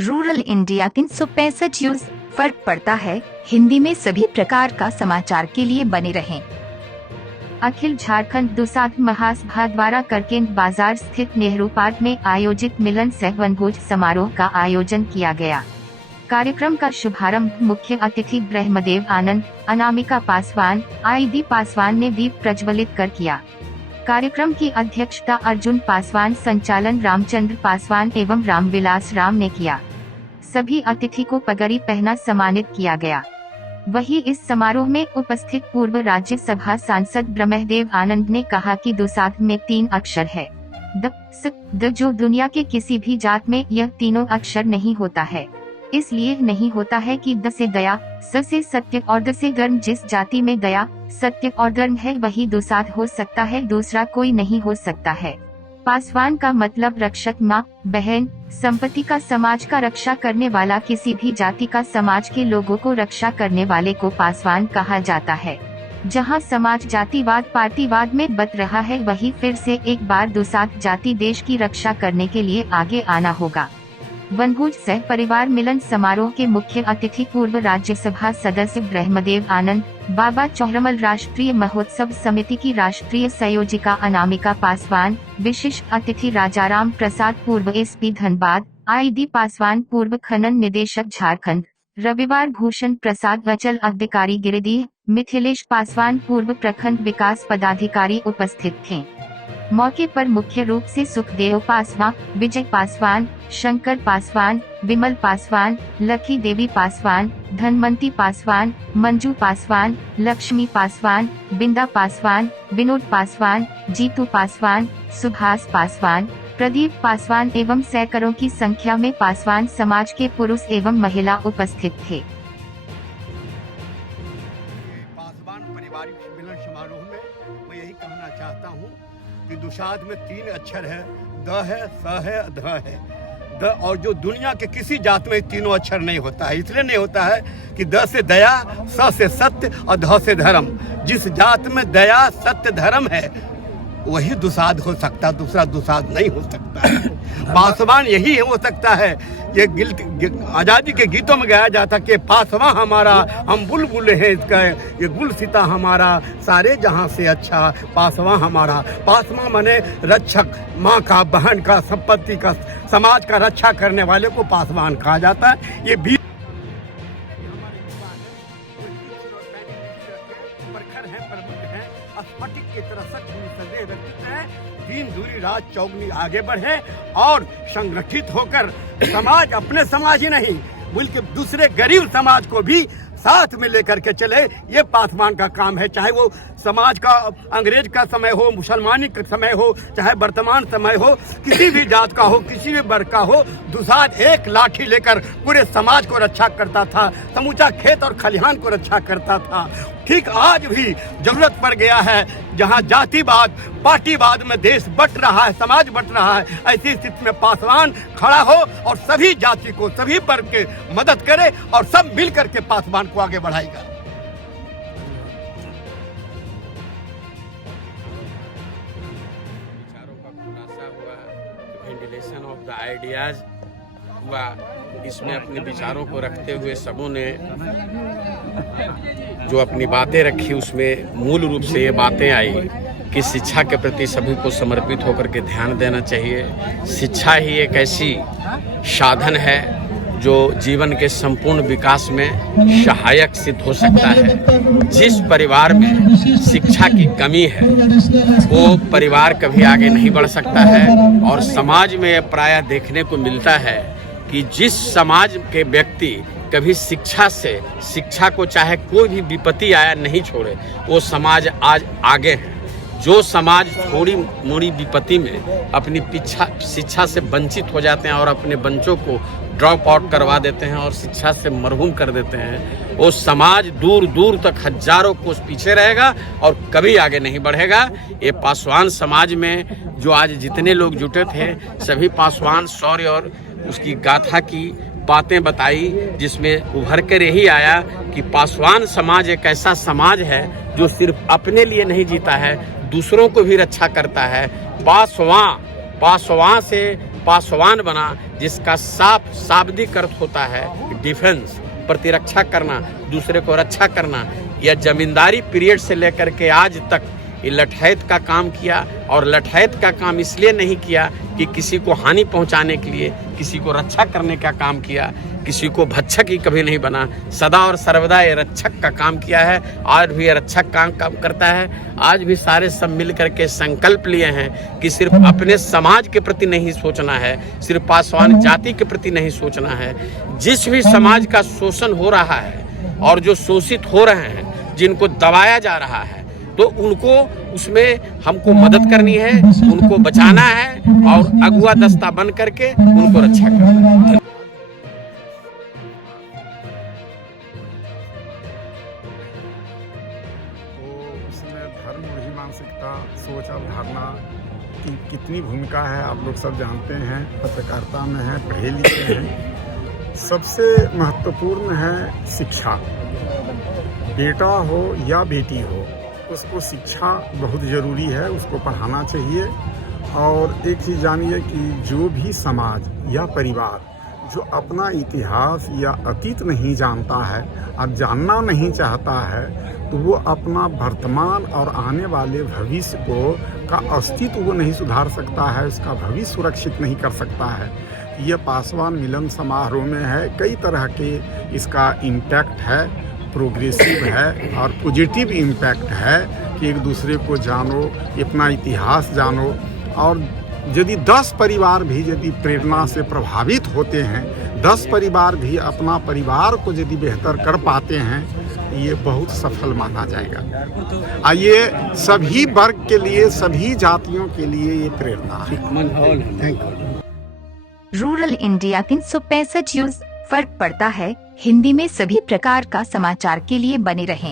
Rural India 365 use फर्क पड़ता है हिंदी में सभी प्रकार का समाचार के लिए बने रहें। अखिल झारखंड दुसाध महासभा द्वारा करकेंद बाजार स्थित नेहरू पार्क में आयोजित मिलन सह वनभोज समारोह का आयोजन किया गया। कार्यक्रम का शुभारंभ मुख्य अतिथि ब्रह्मदेव आनंद, अनामिका पासवान, आईडी पासवान ने दीप प्रज्वलित कर किया। कार्यक्रम की अध्यक्षता अर्जुन पासवान, संचालन रामचंद्र पासवान एवं रामविलास राम ने किया। सभी अतिथि को पगड़ी पहना सम्मानित किया गया। वहीं इस समारोह में उपस्थित पूर्व राज्यसभा सांसद ब्रह्मदेव आनंद ने कहा कि दुसाध में 3 अक्षर है, द, स, द, जो दुनिया के किसी भी जात में यह तीनों अक्षर नहीं होता है। इसलिए नहीं होता है कि द से दया, स से सत्य और द से धर्म। जिस जाति में दया, सत्य और धर्म है वही दुसाध हो सकता है, दूसरा कोई नहीं हो सकता है। पासवान का मतलब रक्षक, माँ, बहन, संपत्ति का, समाज का रक्षा करने वाला। किसी भी जाति का समाज के लोगों को रक्षा करने वाले को पासवान कहा जाता है। जहां समाज जातिवाद पार्टीवाद में बट रहा है, वही फिर से एक बार दुसाध जाति देश की रक्षा करने के लिए आगे आना होगा। वनभोज सह परिवार मिलन समारोह के मुख्य अतिथि पूर्व राज्यसभा सदस्य ब्रह्मदेव आनंद, बाबा चौहरमल राष्ट्रीय महोत्सव समिति की राष्ट्रीय संयोजिका अनामिका पासवान, विशिष्ट अतिथि राजाराम प्रसाद पूर्व एसपी धनबाद, आईडी पासवान पूर्व खनन निदेशक झारखंड, रविवार भूषण प्रसाद अचल अधिकारी गिरिडीह, मिथिलेश पासवान पूर्व प्रखंड विकास पदाधिकारी उपस्थित थे। मौके पर मुख्य रूप से सुखदेव पासवान, विजय पासवान, शंकर पासवान, विमल पासवान, लकी देवी पासवान, धनवंती पासवान, मंजू पासवान, लक्ष्मी पासवान, बिंदा पासवान, विनोद पासवान, जीतू पासवान, सुभाष पासवान, प्रदीप पासवान एवं सैकड़ों की संख्या में पासवान समाज के पुरुष एवं महिला उपस्थित थे। पासवान पारिवारिक मिलन समारोह में मैं यही कहना चाहता हूँ कि दुसाध में 3 अक्षर है, द है, स है, ध है। द, और जो दुनिया के किसी जात में तीनों अक्षर नहीं होता है। इसलिए नहीं होता है कि द से दया, स से सत्य और ध से धर्म। जिस जात में दया, सत्य, धर्म है वही दुसाध हो सकता, दूसरा दुसाध नहीं हो सकता है। पासवान यही हो सकता है। ये आज़ादी के गीतों में गाया जाता कि पासवान हमारा, हम बुलबुल हैं इसका, ये गुलसिता हमारा, सारे जहां से अच्छा पासवान हमारा। पासवान माने रक्षक, माँ का, बहन का, संपत्ति का, समाज का रक्षा करने वाले को पासवान कहा जाता है। ये भी स्फटिक की तरह सचमुच सदैव व्यक्तित्व है। दिन दूरी रात चौगनी आगे बढ़े और संगठित होकर समाज, अपने समाज ही नहीं बल्कि दूसरे गरीब समाज को भी साथ में लेकर के चले। ये पासवान का काम है। चाहे वो समाज का अंग्रेज का समय हो, मुसलमानी का समय हो, चाहे वर्तमान समय हो, किसी भी जात का हो, किसी भी वर्ग का हो, दुसाध एक लाठी लेकर पूरे समाज को रक्षा करता था, समूचा खेत और खलिहान को रक्षा करता था। ठीक आज भी जरूरत पड़ गया है, जहां जातिवाद पार्टीवाद में देश बट रहा है, समाज बट रहा है, ऐसी स्थिति में पासवान खड़ा हो और सभी जाति को, सभी वर्ग के मदद करे और सब मिल करके पासवान को आगे बढ़ाएगा। विचारों का खुलासा हुआ, वेंटिलेशन ऑफ द आइडियाज हुआ। इसमें अपने विचारों को रखते हुए सबों ने जो अपनी बातें रखी, उसमें मूल रूप से ये बातें आई कि शिक्षा के प्रति सभी को समर्पित होकर के ध्यान देना चाहिए। शिक्षा ही एक ऐसी साधन है जो जीवन के संपूर्ण विकास में सहायक सिद्ध हो सकता है। जिस परिवार में शिक्षा की कमी है वो परिवार कभी आगे नहीं बढ़ सकता है। और समाज में प्रायः देखने को मिलता है कि जिस समाज के व्यक्ति कभी शिक्षा को चाहे कोई भी विपत्ति आया नहीं छोड़े, वो समाज आज आगे है। जो समाज थोड़ी मोड़ी विपत्ति में अपनी शिक्षा से वंचित हो जाते हैं और अपने बच्चों को ड्रॉप आउट करवा देते हैं और शिक्षा से महरूम कर देते हैं, वो समाज दूर दूर तक हजारों कोस पीछे रहेगा और कभी आगे नहीं बढ़ेगा। ये पासवान समाज में जो आज जितने लोग जुटे थे, सभी पासवान शौर्य और उसकी गाथा की बातें बताई, जिसमें उभर कर यही आया कि पासवान समाज एक ऐसा समाज है जो सिर्फ अपने लिए नहीं जीता है, दूसरों को भी रक्षा करता है। पासवान से पासवान बना, जिसका साफ शाब्दिक अर्थ होता है डिफेंस, प्रतिरक्षा करना, दूसरे को रक्षा करना। यह जमींदारी पीरियड से लेकर के आज तक ये लठैत का काम किया, और लठैत का काम इसलिए नहीं किया कि किसी को हानि पहुंचाने के लिए, किसी को रक्षा करने का काम किया, किसी को भक्षक ही कभी नहीं बना। सदा और सर्वदा ये रक्षक का काम किया है, आज भी ये रक्षक काम करता है। आज भी सारे सब मिल करके संकल्प लिए हैं कि सिर्फ अपने समाज के प्रति नहीं सोचना है, सिर्फ पासवान जाति के प्रति नहीं सोचना है। जिस भी समाज का शोषण हो रहा है और जो शोषित हो रहे हैं, जिनको दबाया जा रहा है, तो उनको उसमें हमको मदद करनी है, उनको बचाना है और अगुआ दस्ता बन करके उनको रक्षा करना है। उसमें धर्म वही मानसिकता, सोच और धारणा की कितनी भूमिका है आप लोग सब जानते हैं, पत्रकारिता में है, पढ़े लिखे हैं। सबसे महत्वपूर्ण है शिक्षा। बेटा हो या बेटी हो, उसको शिक्षा बहुत ज़रूरी है, उसको पढ़ाना चाहिए। और एक चीज़ जानिए कि जो भी समाज या परिवार जो अपना इतिहास या अतीत नहीं जानता है और जानना नहीं चाहता है, तो वो अपना वर्तमान और आने वाले भविष्य का अस्तित्व वो नहीं सुधार सकता है, उसका भविष्य सुरक्षित नहीं कर सकता है। ये पासवान मिलन समारोह में है, कई तरह के इसका इम्पैक्ट है, प्रोग्रेसिव है और पॉजिटिव इम्पैक्ट है कि एक दूसरे को जानो, अपना इतिहास जानो। और यदि 10 परिवार भी यदि प्रेरणा से प्रभावित होते हैं, 10 परिवार भी अपना परिवार को यदि बेहतर कर पाते हैं, ये बहुत सफल माना जाएगा। ये सभी वर्ग के लिए, सभी जातियों के लिए ये प्रेरणा है। रूरल इंडिया 365 न्यूज़, फर्क पड़ता है हिंदी में सभी प्रकार का समाचार के लिए बने रहें।